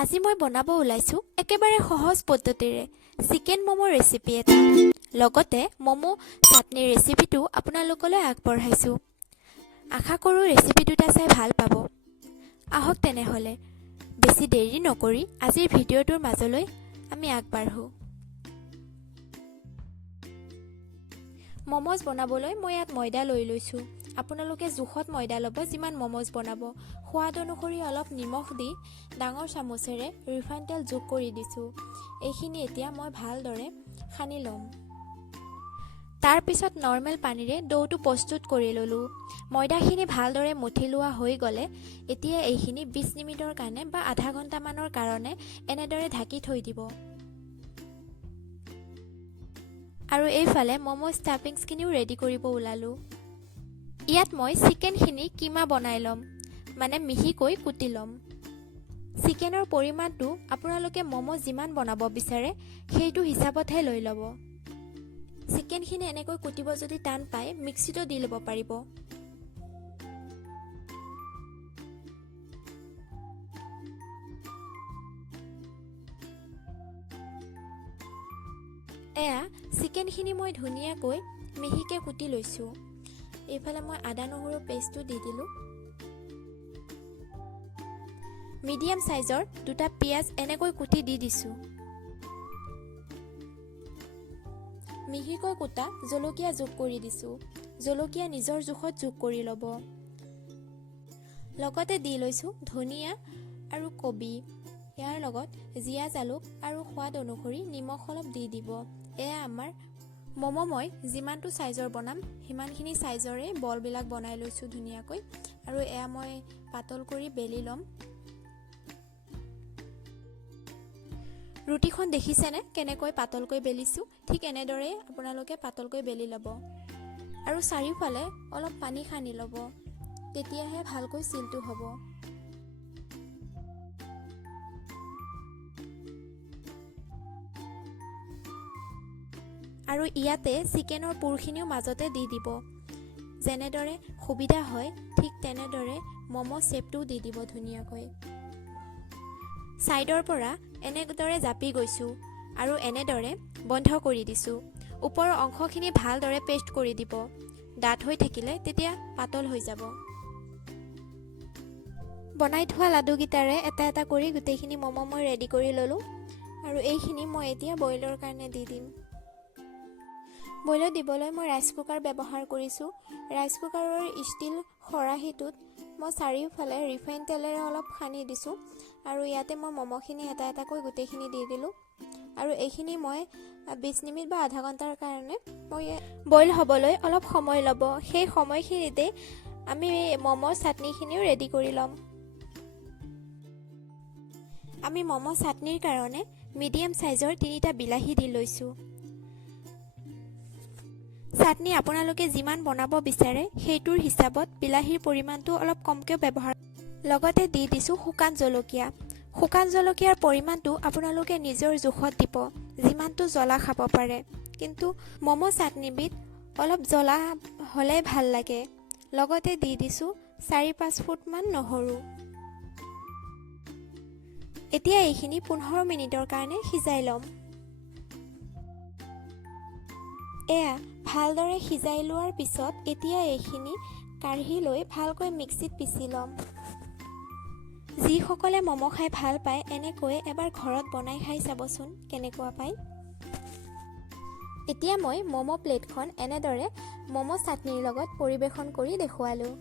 আজি মই বনাব ওলাইছো একেবাৰে সহজ পদ্ধতিৰে চিকেন মোমো ৰেচিপি এটা। লগতে মোমো চাটনি ৰেচিপিটো আপোনালোকলৈ আগবঢ়াইছো। আশা কৰোঁ ৰেচিপি দুটা চাই ভাল পাব। আহক তেনেহ'লে বেছি দেৰি নকৰি আজিৰ ভিডিঅ'টোৰ মাজলৈ আমি আগবাঢ়ো। মোমোজ বনাবলৈ মই ইয়াত ময়দা লৈ লৈছোঁ। আপোনালোকে জোখত ময়দা ল'ব যিমান মোমোজ বনাব। সোৱাদ অনুসৰি অলপ নিমখ দি ডাঙৰ চামুচেৰে ৰিফাইন তেল যোগ কৰি দিছোঁ। এইখিনি এতিয়া মই ভালদৰে সানি ল'ম। তাৰ পিছত নৰ্মেল পানীৰে ডৌটো প্ৰস্তুত কৰি ল'লোঁ। ময়দাখিনি ভালদৰে মঠি লোৱা হৈ গ'লে এতিয়া এইখিনি 20 মিনিটৰ কাৰণে বা আধা ঘণ্টামানৰ কাৰণে এনেদৰে ঢাকি থৈ দিব। আৰু এইফালে মোমো ষ্টাফিংছখিনিও ৰেডি কৰিব ওলালোঁ। ইয়াত মই চিকেনখিনি কিমা বনাই ল'ম, মানে মিহিকৈ কুটি ল'ম। চিকেনৰ পৰিমাণটো আপোনালোকে মোমো যিমান বনাব বিচাৰে সেইটো হিচাপতহে লৈ ল'ব। চিকেনখিনি এনেকৈ কুটিব যদি টান পায় মিক্সিতো দি ল'ব পাৰিব। এয়া চিকেনখিনি মই ধুনীয়াকৈ মিহিকৈ কুটি লৈছোঁ। এইফালে মই আদা নহৰু পেষ্টটো দি দিলোঁ। মিডিয়াম সাইজৰ দুটা পিঁয়াজ এনেকৈ কুটি দি দিছোঁ। মিহিকৈ কুটা জলকীয়া যোগ কৰি দিছোঁ। জলকীয়া নিজৰ জোখত যোগ কৰি ল'ব। লগতে দি লৈছোঁ ধনিয়া আৰু কবি। ইয়াৰ লগত জীয়া জালুক আৰু সোৱাদ অনুসৰি নিমখ অলপ দি দিব। এয়া আমাৰ মোমো মই যিমানটো সাইজৰ বনাম সিমানখিনি সাইজৰে বলবিলাক বনাই লৈছোঁ ধুনীয়াকৈ। আৰু এয়া মই পাতল কৰি বেলি ল'ম। ৰুটিখন দেখিছেনে কেনেকৈ পাতলকৈ বেলিছোঁ? ঠিক এনেদৰে আপোনালোকে পাতলকৈ বেলি ল'ব। আৰু চাৰিওফালে অলপ পানী সানি ল'ব, তেতিয়াহে ভালকৈ চিলটো হ'ব। আৰু ইয়াতে চিকেনৰ পুৰখিনিও মাজতে দি দিব। যেনেদৰে সুবিধা হয় ঠিক তেনেদৰে মোমো শ্বেপটোও দি দিব ধুনীয়াকৈ। ছাইডৰ পৰা এনেদৰে জাপি গৈছোঁ আৰু এনেদৰে বন্ধ কৰি দিছোঁ। ওপৰৰ অংশখিনি ভালদৰে পেষ্ট কৰি দিব। ডাঠ হৈ থাকিলে তেতিয়া পাতল হৈ যাব। বনাই থোৱা লাডুকেইটাৰে এটা এটা কৰি গোটেইখিনি মোমো মই ৰেডি কৰি ল'লোঁ। আৰু এইখিনি মই এতিয়া বইলৰ কাৰণে দি দিম। বইলত দিবলৈ মই ৰাইচ কুকাৰ ব্যৱহাৰ কৰিছোঁ। ৰাইচ কুকাৰৰ ষ্টীল খৰাহীটোত মই চাৰিওফালে ৰিফাইন তেলেৰে অলপ সানি দিছোঁ। আৰু ইয়াতে মই মোমোখিনি এটা এটাকৈ গোটেইখিনি দি দিলোঁ। আৰু এইখিনি মই 20 মিনিট বা আধা ঘণ্টাৰ কাৰণে মই বইল হ'বলৈ অলপ সময় ল'ব। সেই সময়খিনিতে আমি মোমো চাটনিখিনিও ৰেডি কৰি ল'ম। আমি মোমো চাটনিৰ কাৰণে মিডিয়াম সাইজৰ 3টা বিলাহী দি লৈছোঁ। চাটনি আপোনালোকে যিমান বনাব বিচাৰে সেইটোৰ হিচাপত বিলাহীৰ পৰিমাণটো অলপ কমকৈ ব্যৱহাৰ। লগতে দি দিছোঁ শুকান জলকীয়া। শুকান জলকীয়াৰ পৰিমাণটো আপোনালোকে নিজৰ জোখত দিব, যিমানটো জ্বলা খাব পাৰে। কিন্তু মোমো চাটনিবিধ অলপ জ্বলা হ'লে ভাল লাগে। লগতে দি দিছোঁ 4-5 ফুটমান নহৰু। এতিয়া এইখিনি 15 মিনিটৰ কাৰণে সিজাই ল'ম। এয়া ভালদৰে সিজাই লোৱাৰ পিছত এতিয়া এইখিনি কাঢ়ি লৈ ভালকৈ মিক্সিত পিচি ল'ম। যিসকলে মোমো খাই ভাল পায় এনেকৈ এবাৰ ঘৰত বনাই খাই চাবচোন কেনেকুৱা পায়। এতিয়া মই মোমো প্লেটখন এনেদৰে মোমো চাটনিৰ লগত পৰিৱেশন কৰি দেখুৱালোঁ।